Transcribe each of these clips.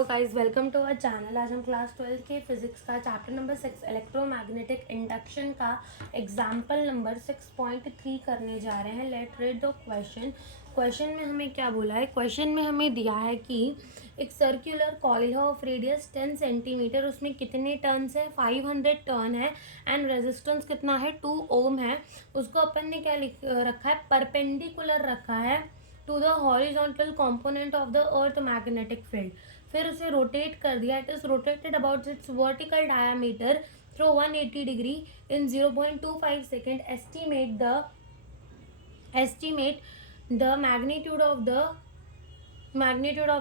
Hello guys, welcome to our channel. आज हम class 12 के फिजिक्स का चैप्टर नंबर 6 इलेक्ट्रोमैग्नेटिक इंडक्शन का एग्जाम्पल नंबर 6.3 करने जा रहे हैं। Let read the question. Question में हमें क्या बोला है? क्वेश्चन में हमें दिया है कि एक सर्कुलर कॉइल है ऑफ रेडियस 10 सेंटीमीटर, उसमें कितने टर्न्स है? 500 टर्न है एंड रेजिस्टेंस कितना है? 2 ओम है। उसको अपन ने क्या लिख रखा है? परपेंडिकुलर रखा है to the horizontal component of the earth magnetic field. फिर उसे रोटेट कर दिया। It is rotated about its vertical diameter through 180 degree in 0.25 second. Estimate the magnitude of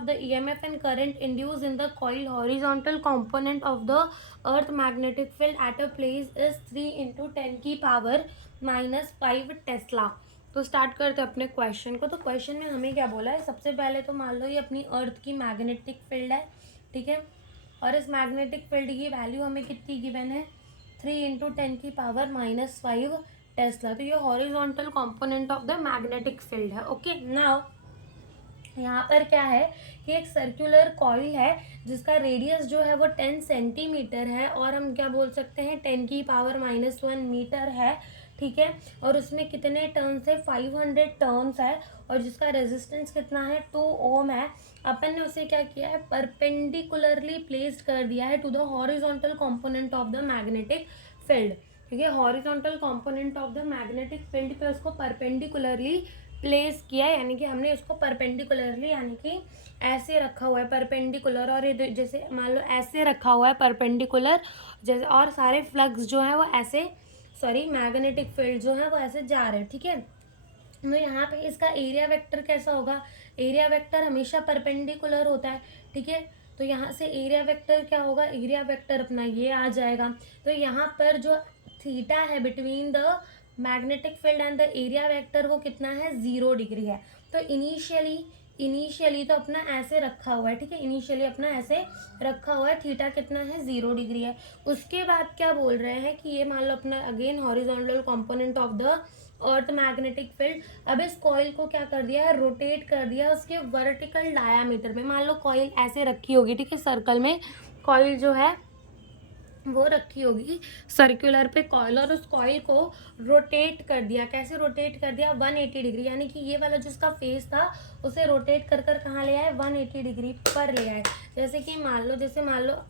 the EMF and current induced in the coil. Horizontal component of the earth magnetic field at a place is 3 into 10 की power -5 Tesla. तो start करते हैं अपने question को। तो question में हमें क्या बोला है? सबसे पहले तो मान लो ये अपनी अर्थ की मैग्नेटिक फील्ड है, ठीक है, और इस मैग्नेटिक फील्ड की वैल्यू हमें कितनी गिवन है? 3 into 10 की पावर -5 टेस्ला। तो ये horizontal component of the magnetic field है। ओके, नाउ यहाँ पर क्या है कि एक सर्कुलर कॉइल है जिसका रेडियस जो है वो 10 सेंटीमीटर है और हम क्या बोल सकते हैं? 10 की पावर -1 मीटर है, ठीक है। और उसमें कितने टर्न्स है? 500 टर्न्स है और जिसका रेजिस्टेंस कितना है? 2 ओम है। अपन ने उसे क्या किया है? परपेंडिकुलरली प्लेस्ड कर दिया है to the horizontal component of the magnetic field, ठीक है। Horizontal component of the magnetic field पे उसको परपेंडिकुलरली प्लेस किया, यानी कि हमने उसको परपेंडिकुलरली, यानी कि ऐसे रखा हुआ है परपेंडिकुलर, और ये जैसे मान लो ऐसे रखा हुआ है परपेंडिकुलर जैसे, और सारे फ्लक्स जो है वो ऐसे, सॉरी, मैग्नेटिक फील्ड जो है वो ऐसे जा रहे हैं, ठीक है। तो यहाँ पे इसका एरिया वेक्टर कैसा होगा? एरिया वेक्टर हमेशा परपेंडिकुलर होता है, ठीक है। तो यहाँ से एरिया वेक्टर क्या होगा? एरिया वेक्टर अपना ये आ जाएगा। तो यहाँ पर जो थीटा है between the magnetic field and the area vector वो कितना है? 0 डिग्री है। तो इनिशियली तो अपना ऐसे रखा हुआ है, ठीक है। इनिशियली अपना ऐसे रखा हुआ है, थीटा कितना है? 0 डिग्री है। उसके बाद क्या बोल रहे हैं कि ये मान लो अपना again horizontal component of the earth magnetic field. अब इस कॉइल को क्या कर दिया है? रोटेट कर दिया उसके वर्टिकल डायामीटर में। मान लो कॉइल ऐसे रखी होगी, ठीक है, सर्कल में कॉइल जो है वो रखी होगी सर्कुलर पे कॉइल, और उस कॉइल को रोटेट कर दिया। कैसे रोटेट कर दिया? 180 डिग्री, यानी कि ये वाला जिसका फेस था उसे रोटेट कर कर कहाँ ले आए? 180 डिग्री पर ले आए। जैसे कि मान लो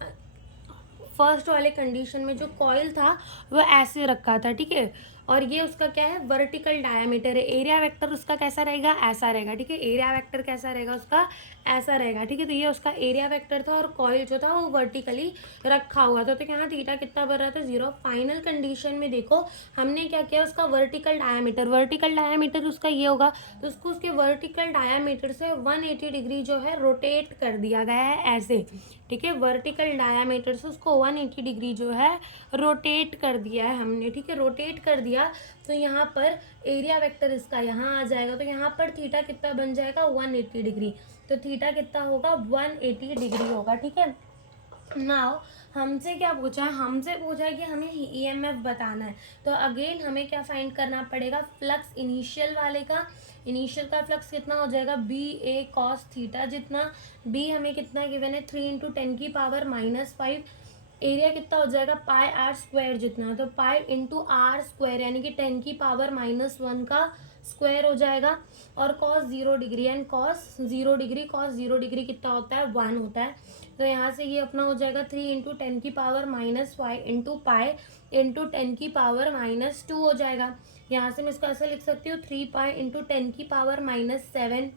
फर्स्ट वाले कंडीशन में जो कॉइल था वो ऐसे रखा था, ठीक है, और ये उसका क्या है? वर्टिकल डायमीटर है। एरिया वेक्टर उसका कैसा रहेगा? ऐसा रहेगा, ठीक है। एरिया वेक्टर कैसा रहेगा उसका? ऐसा रहेगा, ठीक है। तो ये उसका एरिया वेक्टर था और कॉइल जो था वो वर्टिकली रखा हुआ था। तो यहाँ थीटा कितना बन रहा था? 0। फाइनल कंडीशन में देखो हमने क्या किया? उसका वर्टिकल डायमीटर उसका ये होगा, तो उसको उसके वर्टिकल डायमीटर से 180 डिग्री जो है रोटेट कर दिया गया है ऐसे, ठीक है। वर्टिकल डायमीटर से उसको 180 डिग्री जो है रोटेट कर दिया है हमने, ठीक है। रोटेट कर दिया तो यहाँ पर एरिया वेक्टर इसका यहाँ आ जाएगा। तो यहाँ पर थीटा कितना बन जाएगा? 180 डिग्री। तो थीटा कितना होगा? 180 डिग्री होगा, ठीक है। नाउ हमसे क्या पूछा है? हमसे पूछा है कि हमें ईएमएफ बताना है। तो अगेन हमें क्या फाइंड करना पड़ेगा? फ्लक्स इनिशियल वाले का। इनिशियल का फ्लक्स कितना हो जाएगा? बी ए कॉस थीटा जितना। बी हमें कितना गिवन है? 3 into 10 की पावर -5। एरिया कितना हो जाएगा? पाई आर स्क्वायर जितना। तो पाई इंटू आर स्क्वायर, यानी कि 10 की पावर -1 का स्क्वायर हो जाएगा। और cos 0 degree and cos 0 degree कितना होता है? 1 होता है। तो यहाँ से ये अपना हो जाएगा 3 into 10 की पावर -5 इंटू पाई इंटू 10 की पावर -2 हो जाएगा। यहाँ से मैं इसको ऐसे लिख सकती हूँ 3 पाई इंटू 10 की पावर -7,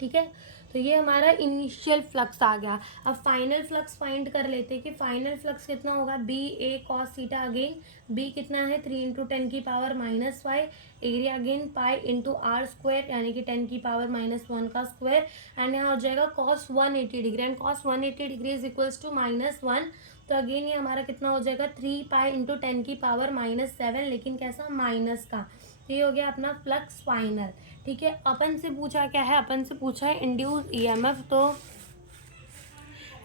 ठीक है। तो ये हमारा इनिशियल फ्लक्स आ गया। अब फाइनल फ्लक्स फाइंड कर लेते हैं कि फाइनल फ्लक्स कितना होगा? B A cos theta. Again B कितना है? 3 into 10 की power -5। Area again pi into r square, यानी कि 10 की पावर -1 का स्क्वायर। एंड यहाँ हो जाएगा cos 180 degree and cos 180 degree is equals to -1। तो अगेन ये हमारा कितना हो जाएगा? 3 पाई इंटू 10 की पावर -7, लेकिन कैसा? माइनस का। तो ये हो गया अपना फ्लक्स फाइनल, ठीक है। अपन से पूछा क्या है? अपन से पूछा है इंड्यूस ईएमएफ। तो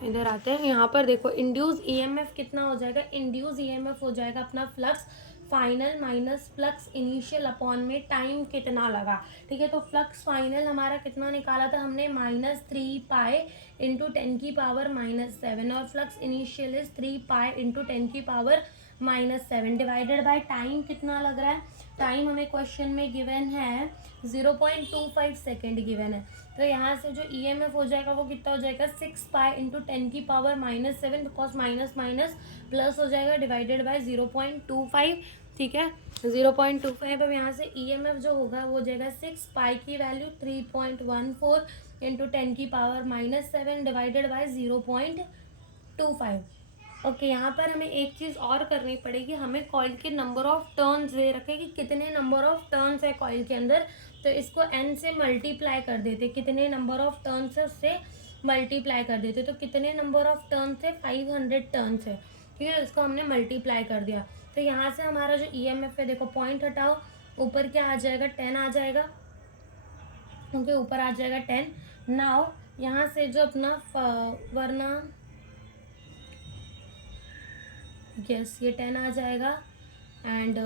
इधर आते हैं, यहाँ पर देखो इंड्यूस ईएमएफ कितना हो जाएगा? इंड्यूस ईएमएफ हो जाएगा अपना flux final minus flux initial upon में टाइम कितना लगा। ठीक है, तो फ्लक्स फाइनल हमारा कितना निकाला था हमने, -3 पाई इंटू 10⁻⁻7 और flux initial is 3 pi into 10⁻⁻7 divided by time कितना लग रहा है। टाइम हमें क्वेश्चन में गिवन है 0.25 सेकेंड गिवन है। तो यहाँ से जो EMF हो जाएगा वो कितना हो जाएगा 6 pi into 10⁻⁻7 because minus minus plus हो जाएगा डिवाइडेड बाय 0.25। ठीक है, 0.25। अब यहाँ से EMF जो होगा वो हो जाएगा 6 पाई की value 3.14 into 10⁻⁻7 divided by 0.25। Okay, यहाँ पर हमें एक चीज़ और करनी पड़ेगी, हमें कॉइल के नंबर ऑफ टर्न्स दे रखे कि कितने नंबर ऑफ टर्न्स है कॉइल के अंदर, तो इसको n से मल्टीप्लाई कर देते। कितने नंबर ऑफ टर्न्स है उससे मल्टीप्लाई कर देते। तो कितने नंबर ऑफ टर्न्स है, 500 टर्न्स है। ठीक है, इसको हमने मल्टीप्लाई कर दिया। तो यहाँ से हमारा जो EMF है, देखो पॉइंट हटाओ, ऊपर क्या आ जाएगा 10 आ जाएगा। ओके, ऊपर आ जाएगा 10। नाउ यहाँ से जो अपना वरना यस ये 10 आ जाएगा एंड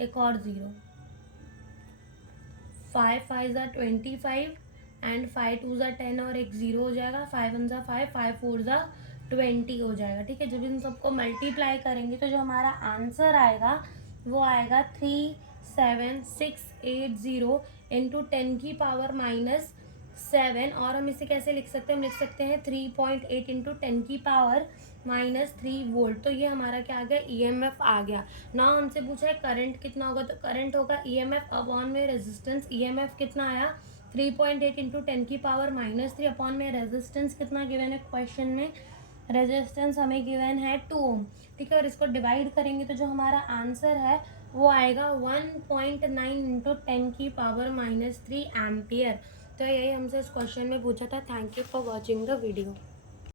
एक और 0, 5 5 ज़ा 25 एंड 5 2 ज़ा 10 और एक 0 हो जाएगा, 5 1 ज़ा 5 5 4 ज़ा 20 हो जाएगा। ठीक है, जब इन सबको मल्टीप्लाई करेंगे तो जो हमारा आंसर आएगा वो आएगा 37680 इंटू 10⁻⁻7 और हम इसे कैसे लिख सकते हैं, हम लिख सकते हैं 3.8 इंटू 10⁻³ वोल्ट। तो ये हमारा क्या आ गया, EMF आ गया ना। हमसे पूछा है करंट कितना होगा, तो करंट होगा EMF अपॉन में रेजिस्टेंस। EMF कितना आया 3.8 इंटू 10⁻³ अपॉन में रेजिस्टेंस कितना गिवन है क्वेश्चन में, रेजिस्टेंस हमें गिवन है 2 ओम। ठीक है, और इसको डिवाइड करेंगे तो जो हमारा आंसर है वो आएगा 1.9 इंटू 10⁻³ एम्पियर। तो यही हमसे इस क्वेश्चन में पूछा था। Thank you for watching the video.